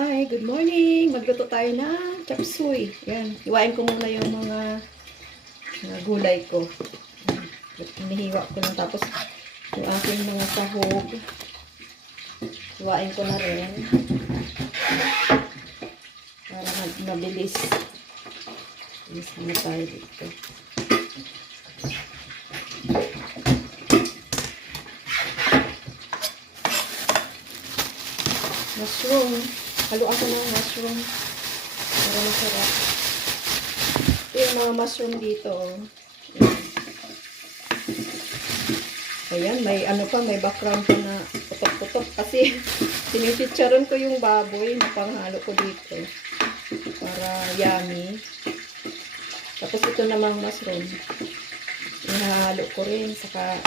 Hi, good morning! Magluto tayo ng chop suey. Yan, hiwain ko muna yung mga gulay ko. Hinihiwa ko lang tapos yung aking mga sahog. Hiwain ko na rin para mabilis. Bilis na tayo dito. Mushroom. Haluan ko ng mushroom para masarap. Ito yung mga mushroom dito. Ayan, may ano pa, may background pa na putok-putok kasi sinipicturean ko yung baboy na panghalo ko dito para yummy. Tapos ito namang mushroom. Ihahalo ko rin, saka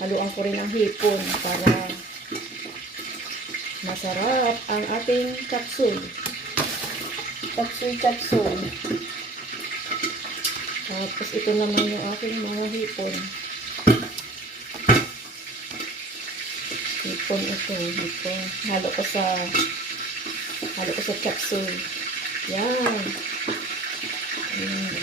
haluan ko rin ang hipon para masarap ang ating kapsul. Kapsul. Tapos ito naman yung aking mga hipon. Hipon ito. Hipon. Halo ko sa kapsul. Yan. Ayan.